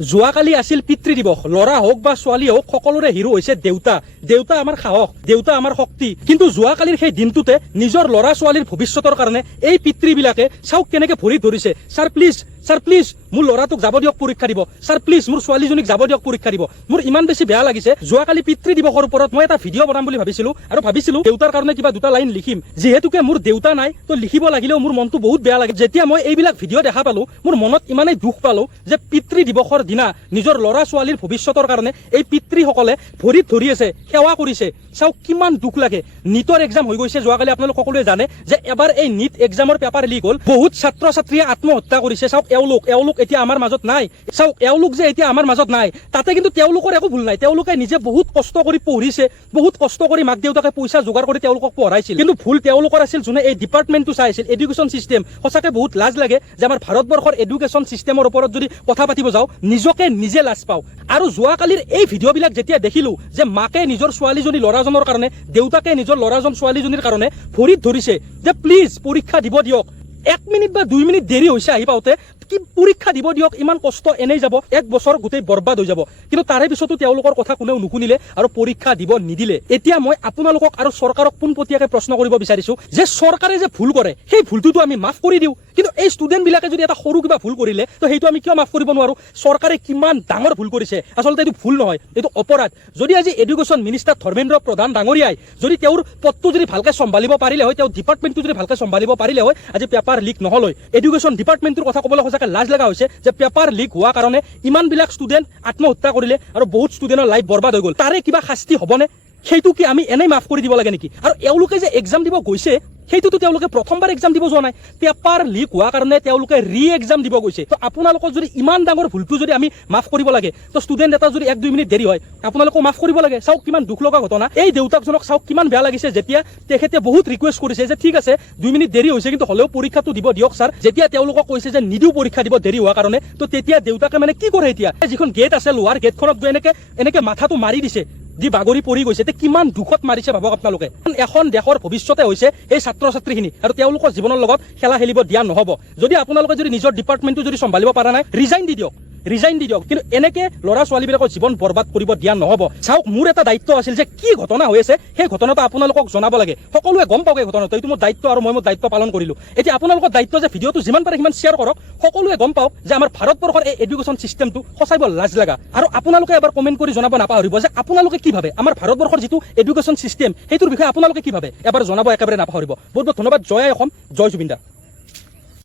যোৱাকালি আছিল পিতৃ দিৱস। ল'ৰা হোক বা ছোৱালী হোক সকলোৰে হিৰো হৈছে দেউতা। দেউতা আমাৰ সাহস, দেউতা আমাৰ শক্তি। কিন্তু যোৱাকালিৰ সেই দিনটোতে নিজৰ ল'ৰা ছোৱালীৰ ভৱিষ্যতৰ কাৰণে এই পিতৃবিলাকে চাওক কেনেকে ভৰি ধৰিছে। ছাৰ প্লিজ মোৰ ল'ৰাটোক যাব দিয়ক পৰীক্ষা দিব। ছাৰ প্লিজ মোৰ ছোৱালীজনীক যাব দিয়ক পৰীক্ষা দিব। মোৰ ইমান বেছি বেয়া লাগিছে। যোৱাকালি পিতৃ দিৱসৰ ওপৰত মই এটা ভিডিঅ' বনাম বুলি ভাবিছিলো আৰু ভাবিছিলো দেউতাৰ কাৰণে কিবা দুটা লাইন লিখিম। যিহেতুকে মোৰ দেউতা নাই তো লিখিব লাগিলেও মোৰ মনটো বহুত বেয়া লাগে। যেতিয়া মই এইবিলাক ভিডিঅ' দেখা পালো মোৰ মনত ইমানেই দুখ পালো যে পিতৃ দিৱসৰ দিনা নিজৰ ল'ৰা ছোৱালীৰ ভৱিষ্যতৰ কাৰণে এই পিতৃসকলে ভৰিত ধৰি আছে, সেৱা কৰিছে। চাওক কিমান দুখ লাগে। নীটৰ এক্সাম হৈ গৈছে যোৱাকালি, আপোনালোক সকলোৱে জানে যে এবাৰ এই নীট এক্সামৰ পেপাৰ লিক হ'ল। বহুত ছাত্ৰ ছাত্ৰীয়ে আত্মহত্যা কৰিছে। চাওক এওঁলোক এতিয়া আমাৰ মাজত নাই। চাওক এওঁলোক যে এতিয়া আমাৰ মাজত নাই তাতে কিন্তু তেওঁলোকৰ একো ভুল নাই। তেওঁলোকে নিজে বহুত কষ্ট কৰি পঢ়িছে, বহুত কষ্ট কৰি মাক দেউতাকে পইচা যোগাৰ কৰি তেওঁলোকক পঢ়াইছিল। কিন্তু ভুল তেওঁলোকৰ আছিল যোনে এই ডিপাৰ্টমেণ্টটো চাইছিল, এডুকেশ্যন চিষ্টেম। সঁচাকে বহুত লাজ লাগে যে আমাৰ ভাৰতবৰ্ষৰ এডুকেশ্যন চিষ্টেমৰ ওপৰত যদি কথা পাতিব যাওঁ নিজকে নিজে লাজ পাওঁ। আৰু যোৱাকালিৰ এই ভিডিঅ'বিলাক যেতিয়া দেখিলো যে মাকে নিজৰ ছোৱালীজনী ল'ৰাজনৰ কাৰণে, দেউতাকে নিজৰ ল'ৰাজন ছোৱালীজনীৰ কাৰণে ভৰিত ধৰিছে যে প্লিজ পৰীক্ষা দিব দিয়ক। 1 মিনিট বা 2 মিনিট দেৰি হৈছে আহি পাওঁতে, কি পৰীক্ষা দিব দিয়ক, ইমান কষ্ট এনেই যাব, 1 বছৰ গোটেই বৰবাদ হৈ যাব। কিন্তু তাৰে পিছতো তেওঁলোকৰ কথা কোনেও নুশুনিলে আৰু পৰীক্ষা দিব নিদিলে। এতিয়া মই আপোনালোকক আৰু চৰকাৰক পোনপটীয়াকৈ প্ৰশ্ন কৰিব বিচাৰিছো যে চৰকাৰে যে ভুল কৰে সেই ভুলটোতো আমি মাফ কৰি দিওঁ, কিন্তু এই ষ্টুডেণ্টবিলাকে যদি এটা সৰু কিবা ভুল কৰিলে তো সেইটো আমি কিয় মাফ কৰিব নোৱাৰো? চৰকাৰে কিমান ডাঙৰ ভুল কৰিছে। আচলতে এইটো ভুল নহয়, এইটো অপৰাধ। যদি আজি এডুকেশ্যন মিনিষ্টাৰ ধৰ্মেন্দ্ৰ প্ৰধান ডাঙৰীয়াই যদি তেওঁৰ পদটো যদি ভালকৈ চম্ভালিব পাৰিলে হয়, তেওঁৰ ডিপাৰ্টমেণ্টটো যদি ভালকৈ চম্ভালিব পাৰিলে হয়, আজি পেপাৰ লিক নহ'ল হয়। এডুকেশ্যন ডিপাৰ্টমেণ্টটোৰ কথা ক'বলৈ সঁচাকৈ লাজ লগা হৈছে যে পেপাৰ লিক হোৱাৰ কাৰণে ইমানবিলাক ষ্টুডেণ্ট আত্মহত্যা কৰিলে আৰু বহুত ষ্টুডেণ্টৰ লাইফ বৰবাদ হৈ গ'ল। তাৰে কিবা শাস্তি হ'বনে? সেইটো কি আমি এনেই মাফ কৰি দিব লাগে নেকি? আৰু এওঁলোকে যে এক্সাম দিব গৈছে সেইটোতো তেওঁলোকে প্ৰথমবাৰ এক্সাম দিব যোৱা নাই। পেপাৰ লিক হোৱাৰ কাৰণে তেওঁলোকে এক্সাম দিব গৈছে। তো আপোনালোকৰ যদি ইমান ডাঙৰ ভুলটো যদি আমি মাফ কৰিব লাগে তো ষ্টুডেণ্ট এটা যদি 1-2 মিনিট দেৰি হয় আপোনালোকক মাফ কৰিব লাগে। চাওক কিমান দুখ লগা ঘটনা। এই দেউতাকজনক চাওক কিমান বেয়া লাগিছে যেতিয়া তেখেতে বহুত ৰিকুৱেষ্ট কৰিছে যে ঠিক আছে 2 মিনিট দেৰি হৈছে কিন্তু হ'লেও পৰীক্ষাটো দিব দিয়ক ছাৰ। যেতিয়া তেওঁলোকক কৈছে যে নিদিও পৰীক্ষা দিব দেৰি হোৱাৰ কাৰণে, তো তেতিয়া দেউতাকে মানে কি কৰে? এতিয়া যিখন গেট আছে লোহাৰ গেটখনত গৈ এনেকে মাথাটো মাৰি দিছে, যি বাগৰি পৰি গৈছে। কিমান দুখত মাৰিছে ভাবক আপোনালোকে। এখন দেশৰ ভৱিষ্যতে হৈছে এই ছাত্ৰ ছাত্ৰীখিনি আৰু তেওঁলোকৰ জীৱনৰ লগত খেলা খেলিব দিয়া নহ'ব। যদি আপোনালোকে যদি নিজৰ ডিপাৰ্টমেণ্টটো যদি চম্ভালিব পৰা নাই ৰিজাইন দি দিয়ক। কিন্তু এনেকে ল'ৰা ছোৱালীবিলাকৰ জীৱন বৰবাদ কৰিব দিয়া নহ'ব। চাওক মোৰ এটা দায়িত্ব আছিল যে কি ঘটনা হৈ আছে সেই ঘটনাটো আপোনালোকক জনাব লাগে, সকলোৱে গম পাওক এই ঘটনাটো। এইটো মোৰ দায়িত্ব আৰু মই মোৰ দায়িত্ব পালন কৰিলোঁ। এতিয়া আপোনালোকৰ দায়িত্ব যে ভিডিঅ'টো যিমান পাৰে সিমান শ্বেয়াৰ কৰক, সকলোৱে গম পাওক যে আমাৰ ভাৰতবৰ্ষৰ এই এডুকেশ্যন চিষ্টেমটো সঁচাই বৰ লাজ লগা। আৰু আপোনালোকে এবাৰ কমেণ্ট কৰি জনাব নাপাহৰিব যে আপোনালোকে কি ভাবে আমাৰ ভাৰতবৰ্ষৰ যিটো এডুকেশ্যন চিষ্টেম সেইটোৰ বিষয়ে আপোনালোকে কি ভাবে, এবাৰ জনাব একেবাৰে নাপাহৰিব। বহুত বহুত ধন্যবাদ। জয় অসম, জয় জুবিন দা।